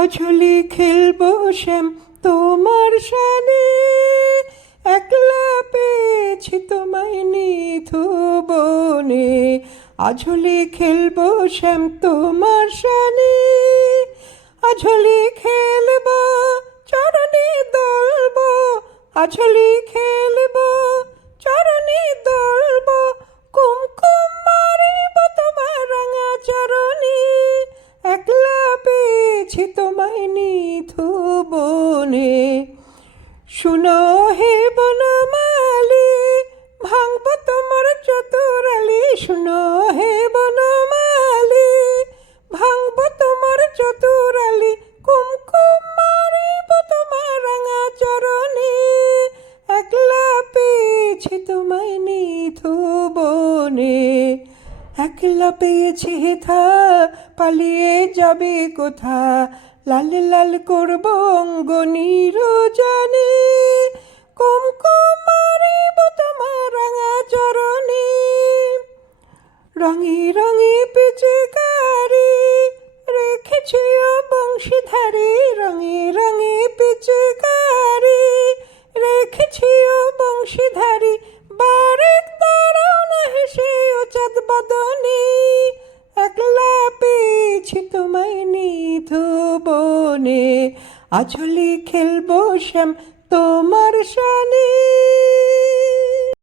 আঝুলি খেলবো শ্যাম তোমার সানে, একলা পেয়েছি তোমায় নিথু বনে। আঝুলি খেলবো শ্যাম তোমার সানে, আঝুলি খেলবো চরণে দলবো, আঝুলি খেলবো চরণে দলবো, কুমকুম মারিব তোমার রাঙা চরণে, একলা পেয়েছি তোমায় নিথু বনে। শুনো হে বনমালী, ভাঙব তোমার চতুরালি, শুনো হে বনমালী, ভাঙব তোমার চতুরালি, কুমকুম মারিব তোমার রাঙা চরণে, একলা পেয়েছি তোমায় নিথু বনে। একলা পেয়েছি হেথা, পালিয়ে যাবে কোথা, লাল লাল করব অঙ্গ নিরজনে, কুমকুম মারিব তোমার রাঙা চরণে। রঙে রঙে পিচকারি রেখেছি ও বংশীধারী, রঙে রঙে পিচকারি রেখেছি ও বংশীধারী, বারেক দাঁড়াও না হেসে ও চাঁদ বদনে, একলা পেয়েছি তোমায় নিথু বনে। আঝুলি খেলবো শ্যাম তোমার সানে।